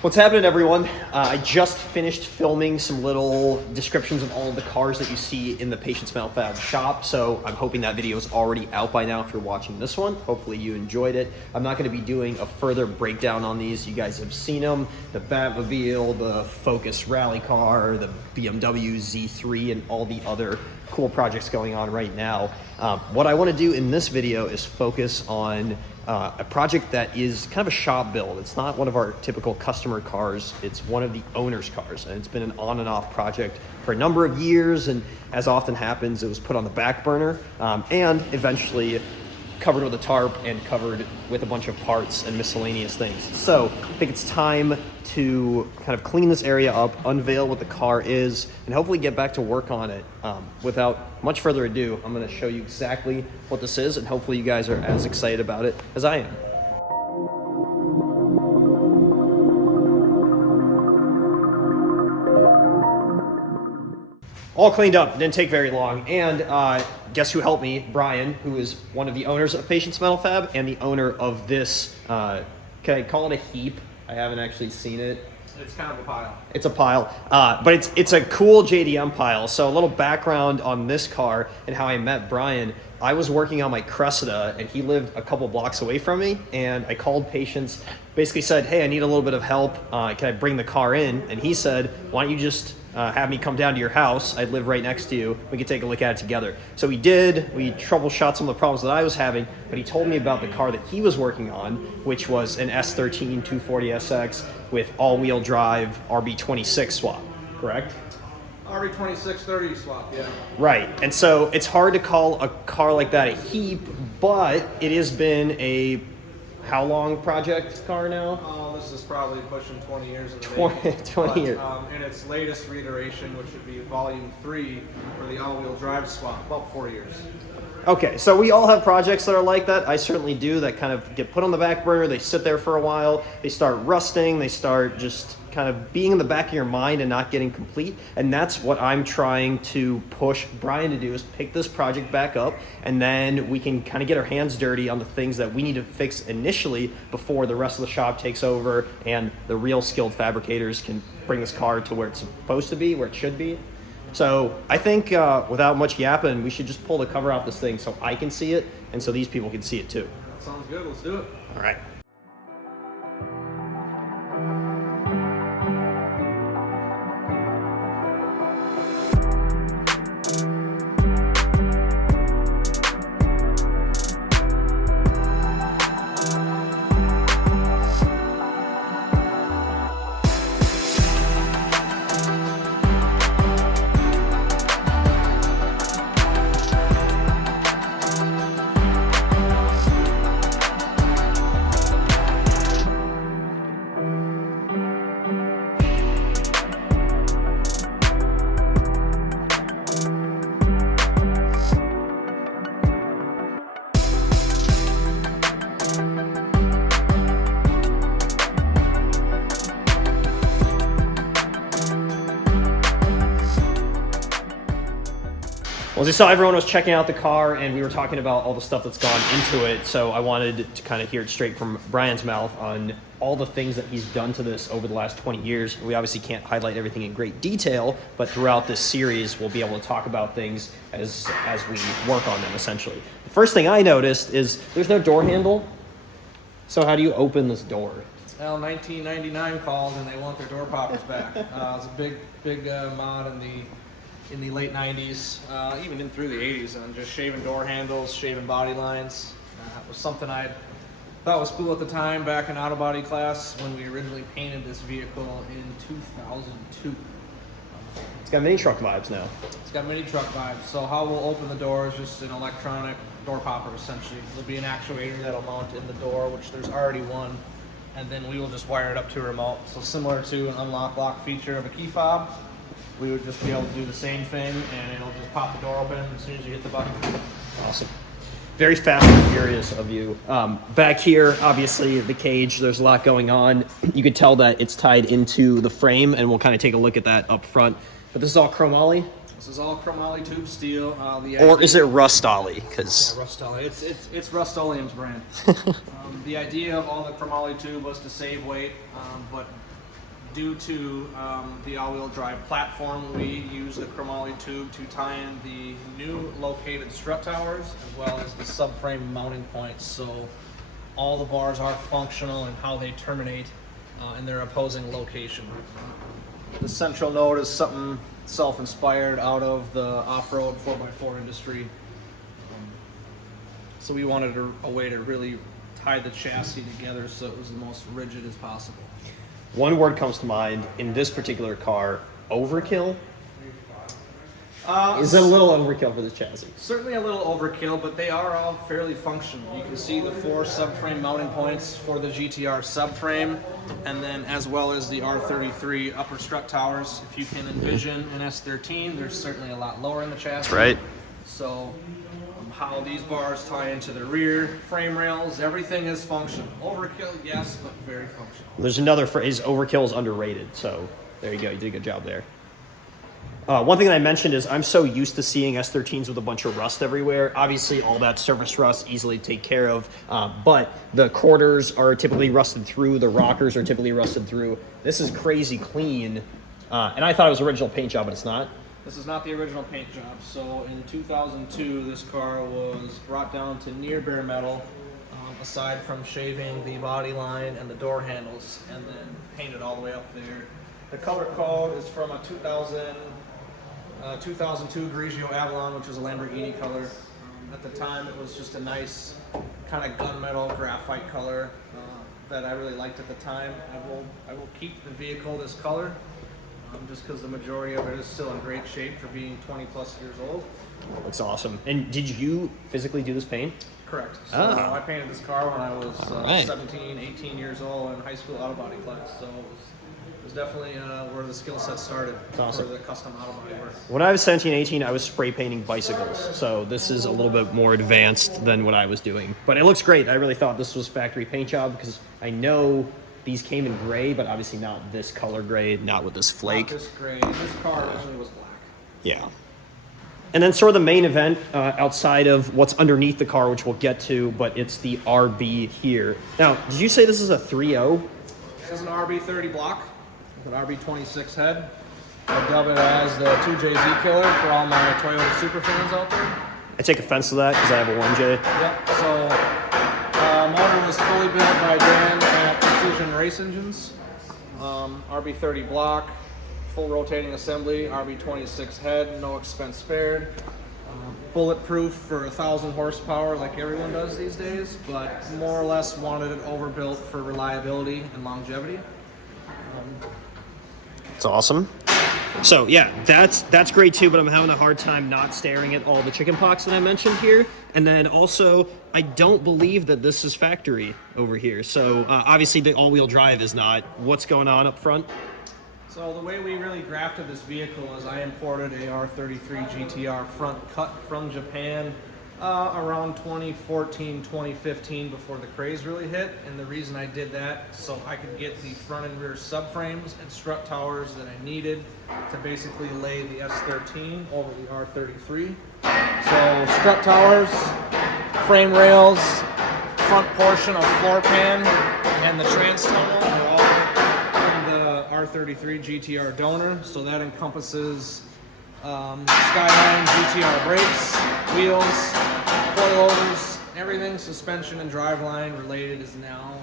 What's happening, everyone? I just finished filming some little descriptions of all of the cars that you see in the Patience Metal Fab shop, so I'm hoping that video is already out by now if you're watching this one. Hopefully you enjoyed it. I'm not going to be doing a further breakdown on these. You guys have seen them, the Batmobile, the Focus rally car, the BMW Z3, and all the other cool projects going on right now. What I want to do in this video is focus on a project that is kind of a shop build. It's not one of our typical customer cars. It's one of the owner's cars, and it's been an on and off project for a number of years, and as often happens, it was put on the back burner and eventually covered with a tarp and covered with a bunch of parts and miscellaneous things. So I think it's time to kind of clean this area up, unveil what the car is, and hopefully get back to work on it. Without much further ado, I'm going to show you exactly what this is, and hopefully you guys are as excited about it as I am. All cleaned up, didn't take very long, and guess who helped me? Brian, who is one of the owners of Patience Metal Fab and the owner of this, can I call it a heap? I haven't actually seen it. It's kind of a pile. It's a pile, but it's a cool JDM pile. So a little background on this car and how I met Brian. I was working on my Cressida, and he lived a couple blocks away from me, and I called Patience, basically said, hey, I need a little bit of help. Can I bring the car in? And he said, why don't you just have me come down to your house? I live right next to you. We could take a look at it together. So we did. We troubleshot some of the problems that I was having, but he told me about the car that he was working on, which was an S13 240SX with all-wheel drive RB26 swap, correct? RB2630 swap, yeah. Right, and so it's hard to call a car like that a heap, but it has been a how long project car now? Oh, this is probably pushing 20 years in the 20 years. In its latest reiteration, which would be volume 3 for the all-wheel drive swap, about 4 years. Okay, so we all have projects that are like that. I certainly do, that kind of get put on the back burner. They sit there for a while. They start rusting. They start just kind of being in the back of your mind and not getting complete. And that's what I'm trying to push Brian to do, is pick this project back up, and then we can kind of get our hands dirty on the things that we need to fix initially before the rest of the shop takes over and the real skilled fabricators can bring this car to where it's supposed to be, where it should be. So I think without much yapping, we should just pull the cover off this thing so I can see it and so these people can see it too. That sounds good. Let's do it. All right. Well, as you saw, everyone was checking out the car, and we were talking about all the stuff that's gone into it, so I wanted to kind of hear it straight from Brian's mouth on all the things that he's done to this over the last 20 years. We obviously can't highlight everything in great detail, but throughout this series, we'll be able to talk about things as we work on them, essentially. The first thing I noticed is there's no door handle, so how do you open this door? Well, 1999 called, and they want their door poppers back. It was a big mod in the late 90s, even in through the 80s, and just shaving door handles, shaving body lines. It was something I thought was cool at the time back in auto body class when we originally painted this vehicle in 2002. It's got mini truck vibes now. It's got mini truck vibes. So how we'll open the door is just an electronic door popper, essentially. There'll be an actuator that'll mount in the door, which there's already one, and then we will just wire it up to a remote. So similar to an unlock lock feature of a key fob, we would just be able to do the same thing, and it'll just pop the door open as soon as you hit the button. Awesome. Very fast and furious of you. Back here, obviously, the cage, there's a lot going on. You could tell that it's tied into the frame, and we'll kind of take a look at that up front. But this is all chromoly? This is all chromoly tube steel. Or is it Rust-Olly? Cause... Yeah, Rust-Olly. It's Rust-Oleum's brand. The idea of all the chromoly tube was to save weight, but Due to the all-wheel drive platform, we use the chromoly tube to tie in the new located strut towers as well as the subframe mounting points. So all the bars are functional in how they terminate in their opposing location. The central node is something self-inspired out of the off-road 4x4 industry. So we wanted a way to really tie the chassis together so it was the most rigid as possible. One word comes to mind in this particular car: overkill. Is it a little overkill for this chassis? Certainly a little overkill, but they are all fairly functional. You can see the 4 subframe mounting points for the GTR subframe, and then as well as the R33 upper strut towers. If you can envision an S13, they're certainly a lot lower in the chassis. That's right. So how these bars tie into the rear frame rails, everything is functional. Overkill, yes, but very functional. There's another phrase: overkill is underrated. So there you go. You did a good job there. One thing that I mentioned is I'm so used to seeing S13s with a bunch of rust everywhere. Obviously, all that surface rust easily take care of, but the quarters are typically rusted through, the rockers are typically rusted through. This is crazy clean, and I thought it was original paint job, but it's not. This is not the original paint job. So in 2002, this car was brought down to near bare metal, aside from shaving the body line and the door handles, and then painted all the way up there. The color code is from a 2002 Grigio Avalon, which is a Lamborghini color. At the time, it was just a nice kind of gunmetal graphite color that I really liked at the time. I will keep the vehicle this color. Just because the majority of it is still in great shape for being 20 plus years old. Looks awesome. And did you physically do this paint? Correct. So I painted this car when I was 17, 18 years old in high school auto body class. So it was definitely where the skill set started for the custom auto body work. When I was 17, 18, I was spray painting bicycles. So this is a little bit more advanced than what I was doing. But it looks great. I really thought this was factory paint job because I know these came in gray, but obviously not this color gray, not with this flake. Not this gray. This car originally was black. Yeah. And then sort of the main event outside of what's underneath the car, which we'll get to, but it's the RB here. Now, did you say this is a 3.0? This is an RB30 block with an RB26 head. I dub it as the 2JZ killer for all my Toyota super fans out there. I take offense to that because I have a 1J. Yep, so motor was fully built by Dan at Precision Race Engines. RB30 block, full rotating assembly, RB26 head, no expense spared. Bulletproof for 1,000 horsepower like everyone does these days, but more or less wanted it overbuilt for reliability and longevity. It's awesome. So yeah, that's great too, but I'm having a hard time not staring at all the chicken pox that I mentioned here. And then also, I don't believe that this is factory over here. So obviously the all-wheel drive is not. What's going on up front? So the way we really grafted this vehicle is I imported a R33 GTR front cut from Japan around 2014, 2015 before the craze really hit. And the reason I did that so I could get the front and rear subframes and strut towers that I needed to basically lay the S13 over the R33. So strut towers, frame rails, front portion of floor pan, and the trans tunnel are all in the R33 GTR donor. So that encompasses Skyline GTR brakes, wheels, coilovers, everything suspension and driveline related is now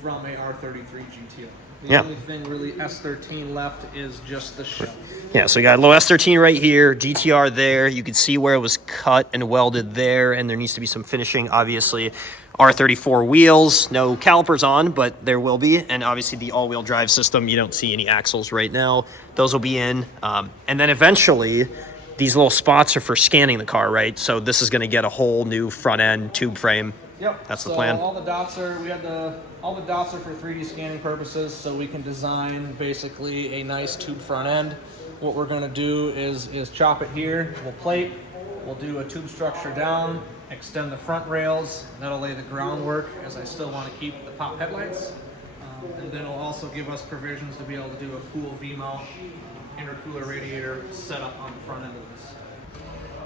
from a R33 GTR. The only thing really S13 left is just the shell. Yeah, so we got a little S13 right here, GTR there. You can see where it was cut and welded there, and there needs to be some finishing, obviously. R34 wheels, no calipers on, but there will be. And obviously the all-wheel drive system, you don't see any axles right now. Those will be in. And then eventually, these little spots are for scanning the car, right? So this is going to get a whole new front-end tube frame. Yep. That's the plan. All the dots are all the dots are for 3D scanning purposes, so we can design basically a nice tube front end. What we're going to do is chop it here. We'll plate. We'll do a tube structure down, extend the front rails. That'll lay the groundwork, as I still want to keep the pop headlights. And then it'll also give us provisions to be able to do a cool V-mount intercooler radiator setup on the front end of this.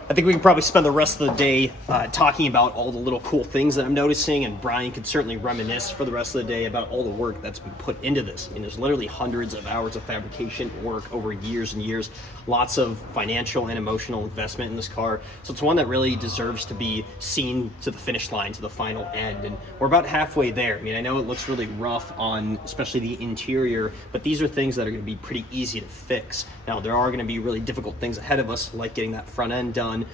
I think we can probably spend the rest of the day talking about all the little cool things that I'm noticing, and Brian could certainly reminisce for the rest of the day about all the work that's been put into this. I mean, there's literally hundreds of hours of fabrication work over years and years, lots of financial and emotional investment in this car. So it's one that really deserves to be seen to the finish line, to the final end. And we're about halfway there. I mean, I know it looks really rough on especially the interior, but these are things that are going to be pretty easy to fix. Now, there are going to be really difficult things ahead of us, like getting that front end done,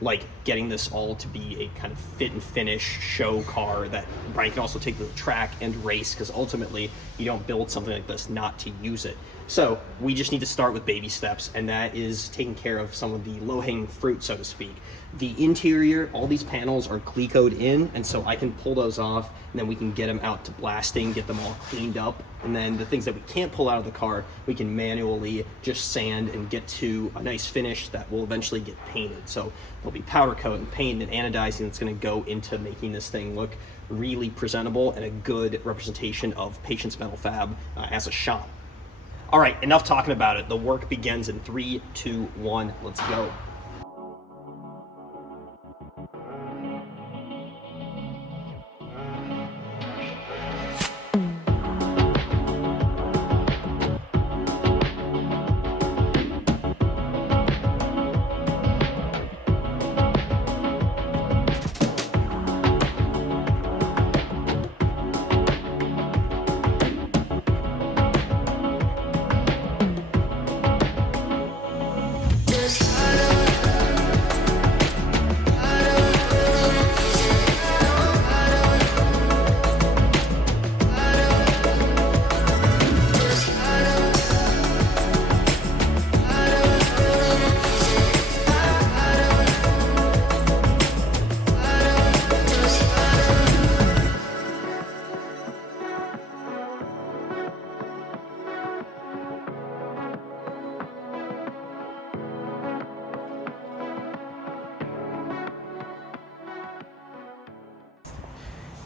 like getting this all to be a kind of fit and finish show car that Brian can also take to the track and race, because ultimately you don't build something like this not to use it. So we just need to start with baby steps, and that is taking care of some of the low-hanging fruit, so to speak. The interior, all these panels are Clecoed in, and so I can pull those off, and then we can get them out to blasting, get them all cleaned up, and then the things that we can't pull out of the car, we can manually just sand and get to a nice finish that will eventually get painted. So there'll be powder coat and paint and anodizing that's going to go into making this thing look really presentable and a good representation of Patience Metal Fab as a shop. All right, enough talking about it. The work begins in 3, 2, 1. Let's go.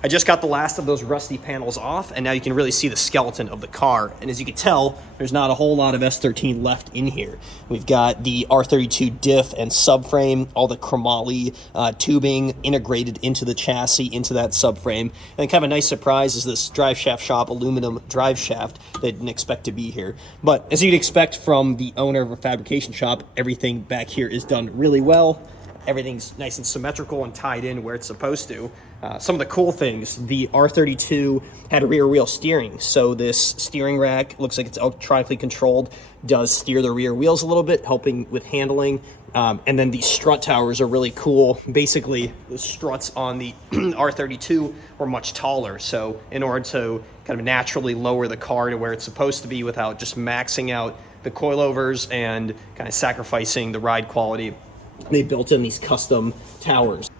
I just got the last of those rusty panels off, and now you can really see the skeleton of the car. And as you can tell, there's not a whole lot of S13 left in here. We've got the R32 diff and subframe, all the chromoly tubing integrated into the chassis, into that subframe. And kind of a nice surprise is this drive shaft shop aluminum drive shaft that I didn't expect to be here. But as you'd expect from the owner of a fabrication shop, everything back here is done really well. Everything's nice and symmetrical and tied in where it's supposed to. Some of the cool things, the R32 had rear wheel steering. So this steering rack looks like it's electronically controlled, does steer the rear wheels a little bit, helping with handling. And then the strut towers are really cool. Basically, the struts on the R32 were much taller. So in order to kind of naturally lower the car to where it's supposed to be without just maxing out the coilovers and kind of sacrificing the ride quality, they built in these custom towers.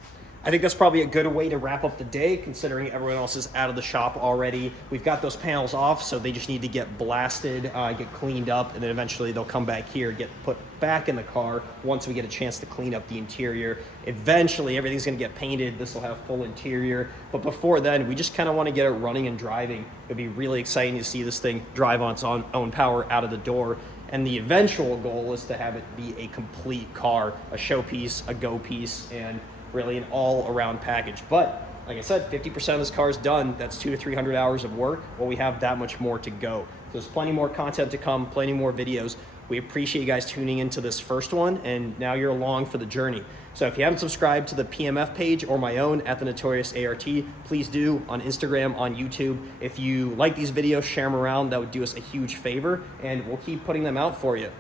I think that's probably a good way to wrap up the day, considering everyone else is out of the shop already. We've got those panels off, so they just need to get blasted, get cleaned up, and then eventually they'll come back here, get put back in the car once we get a chance to clean up the interior. Eventually, everything's gonna get painted. This will have full interior. But before then, we just kind of want to get it running and driving. It'd be really exciting to see this thing drive on its own power out of the door. And the eventual goal is to have it be a complete car, a showpiece, a go piece, and really an all-around package. But like I said, 50% of this car is done. That's 200 to 300 hours of work. Well, we have that much more to go. There's plenty more content to come, plenty more videos. We appreciate you guys tuning into this first one, and now you're along for the journey. So if you haven't subscribed to the PMF page or my own at the Notorious ART, please do, on Instagram, on YouTube. If you like these videos, share them around. That would do us a huge favor, and we'll keep putting them out for you.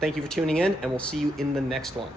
Thank you for tuning in, and we'll see you in the next one.